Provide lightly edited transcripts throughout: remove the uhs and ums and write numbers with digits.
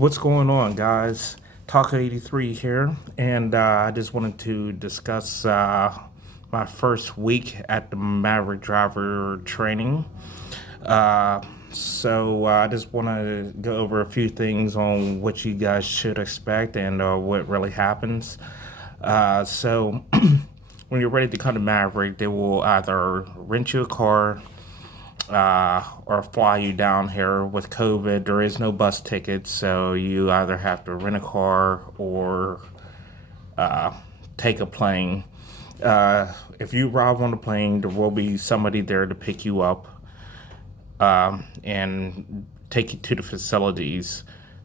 What's going on, guys? Taco 83 here, and I just wanted to discuss my first week at the Maverick driver training. I just want to go over a few things on what you guys should expect and what really happens. When you're ready to come to Maverick, they will either rent you a car or fly you down here. With COVID, there is no bus tickets, so you either have to rent a car or take a plane. If you arrive on the plane, there will be somebody there to pick you up and take you to the facilities.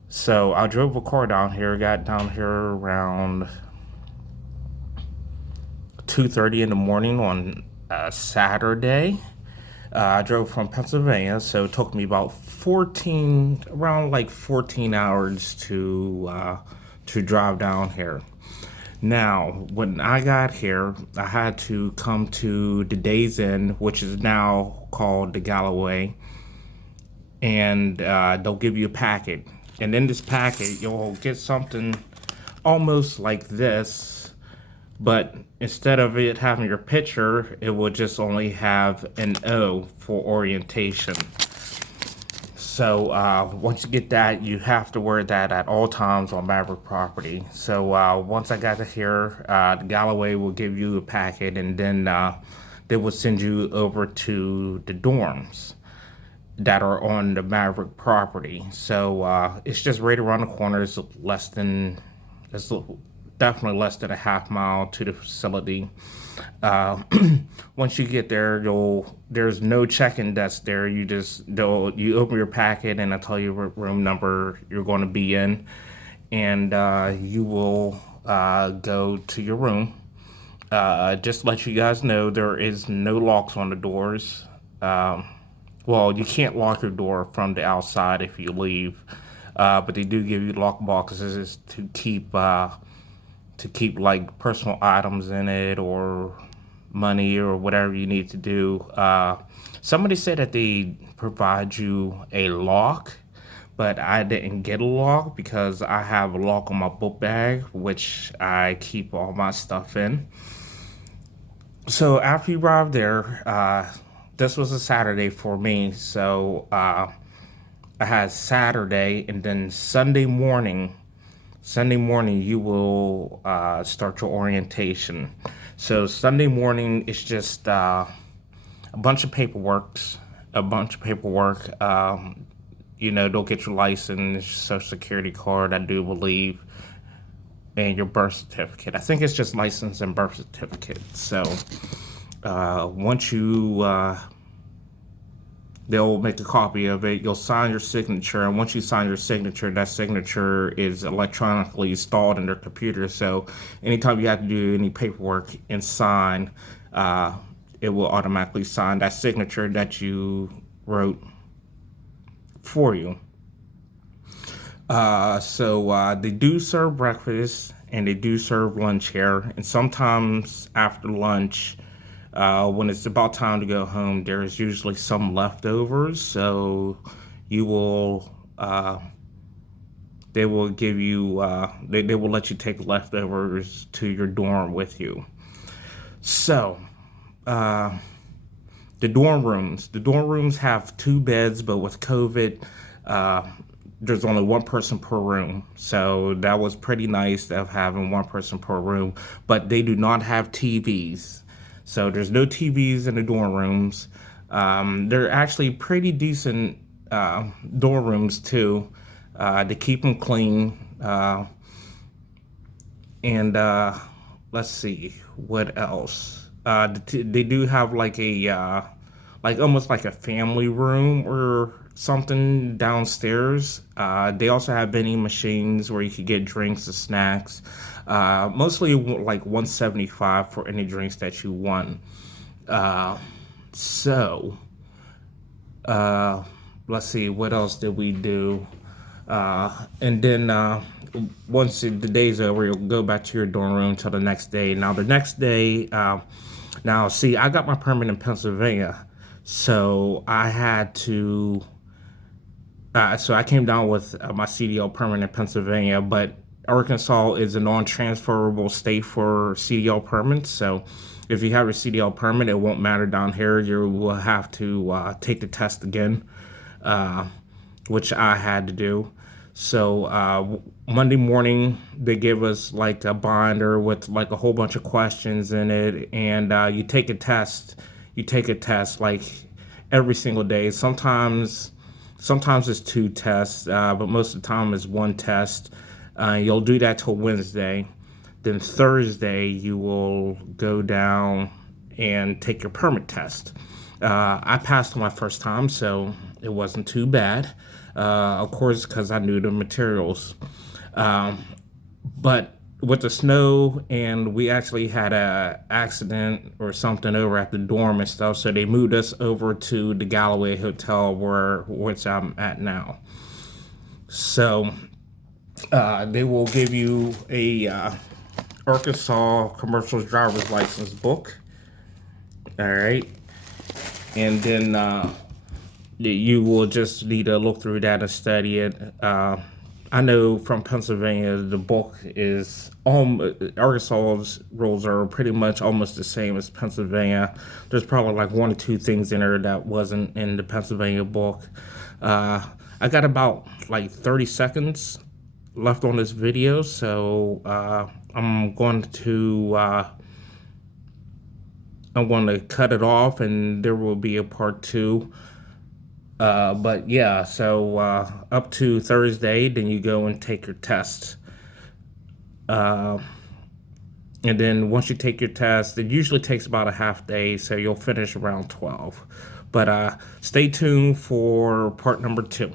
So I drove a car down here, got down here around 2:30 in the morning on Saturday. I drove from Pennsylvania, so it took me about 14 hours to drive down here. Now, when I got here, I had to come to the Days Inn, which is now called the Galloway, and they'll give you a packet. And in this packet, you'll get something almost like this, but instead of it having your picture, it will just only have an O for orientation. So once you get that, you have to wear that at all times on Maverick property. So once I got to here, the Galloway will give you a packet, and then they will send you over to the dorms that are on the Maverick property. So it's just right around the corner. It's definitely less than a half mile to the facility. Once you get there, there's no check-in desk there. You open your packet and I tell you what room number you're going to be in, and you will go to your room. Just to let you guys know, there is no locks on the doors. Well, you can't lock your door from the outside if you leave, but they do give you lock boxes to keep like personal items in it or money or whatever you need to do. Somebody said that they provide you a lock, but I didn't get a lock because I have a lock on my book bag, which I keep all my stuff in. So after you arrive there, this was a Saturday for me. So I had Saturday, and then Sunday morning, you will start your orientation. So Sunday morning, it's just a bunch of paperwork. They'll get your license, social security card, I do believe, and your birth certificate. I think it's just license and birth certificate. So once they'll make a copy of it. You'll sign your signature, and once you sign your signature, that signature is electronically installed in their computer. So anytime you have to do any paperwork and sign, it will automatically sign that signature that you wrote for you. They do serve breakfast and they do serve lunch here, and sometimes after lunch, when it's about time to go home, there's usually some leftovers, so they will give you, they will let you take leftovers to your dorm with you. So, the dorm rooms have 2 beds, but with COVID, there's only 1 person per room. So that was pretty nice of having 1 person per room, but they do not have TVs. So there's no TVs in the dorm rooms. They're actually pretty decent dorm rooms too. They keep them clean. Let's see what else. They do have like almost like a family room or something downstairs. They also have vending machines where you could get drinks and snacks. Mostly like $175 for any drinks that you want. Let's see, what else did we do? And then once the day's over, you'll go back to your dorm room till the next day. Now the next day, now see, I got my permit in Pennsylvania, so I had to So I came down with my CDL permit in Pennsylvania, but Arkansas is a non-transferable state for CDL permits. So if you have a CDL permit, it won't matter down here. You will have to take the test again, uh, which I had to do. So Monday morning, they give us like a binder with like a whole bunch of questions in it, and you take a test. You take a test like every single day. Sometimes it's two tests, but most of the time it's one test. You'll do that till Wednesday. Then Thursday you will go down and take your permit test. I passed on my first time, so it wasn't too bad. Of course, because I knew the materials. But with the snow, and we actually had a accident or something over at the dorm and stuff, so they moved us over to the Galloway Hotel, which I'm at now. So they will give you a Arkansas commercial driver's license book. All right, and then you will just need to look through that and study it. I know from Pennsylvania, the book is Arkansas's rules are pretty much almost the same as Pennsylvania. There's probably like one or two things in there that wasn't in the Pennsylvania book. I got about like 30 seconds left on this video, so I'm going to cut it off, and there will be a part two. But yeah, so up to Thursday, then you go and take your test. And then once you take your test, it usually takes about a half day, so you'll finish around 12. But stay tuned for part number 2.